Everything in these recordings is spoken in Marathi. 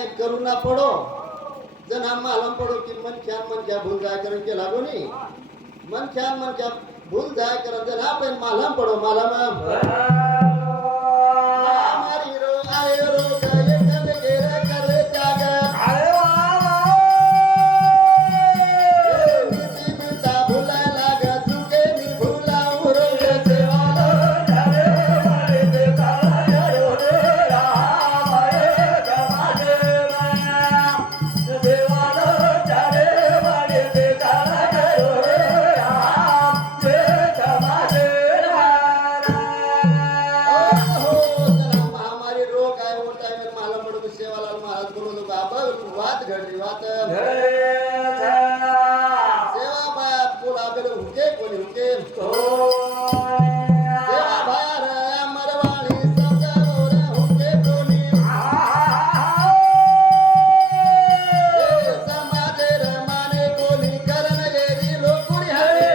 कहीं करू ना पड़ो जन हम मालूम पड़ो कि मन क्या भूल जाए कर के लागो नहीं मन क्या भूल जाए कर जन आप मालूम पड़ो मालूम हमारी रो आए रो गए कब घेरे करे जागे बात घडली बात सेवा बाया पोला बेलो हुके कोणी हुके सेवा बाया रे मरवाणी समजा रे हुके कोणी समाजे रे माने कोणी करण गेली लोकुडी हाते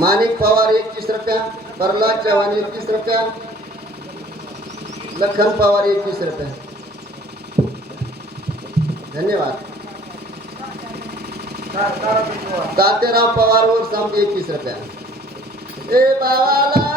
मानिक पवार 21 रुपया प्रहलाद चव्हाण 21 रुपया लखन पवार 21 रुपया धन्यवाद तातेराव पवार और सामने 21 रुपया ए बाबालाल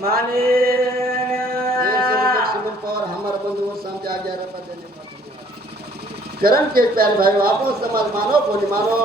माने लक्ष्मण पवार हमारा बंधु सामने आ गया करण के प्यार भाई आपो समाज मानो कोनी मानो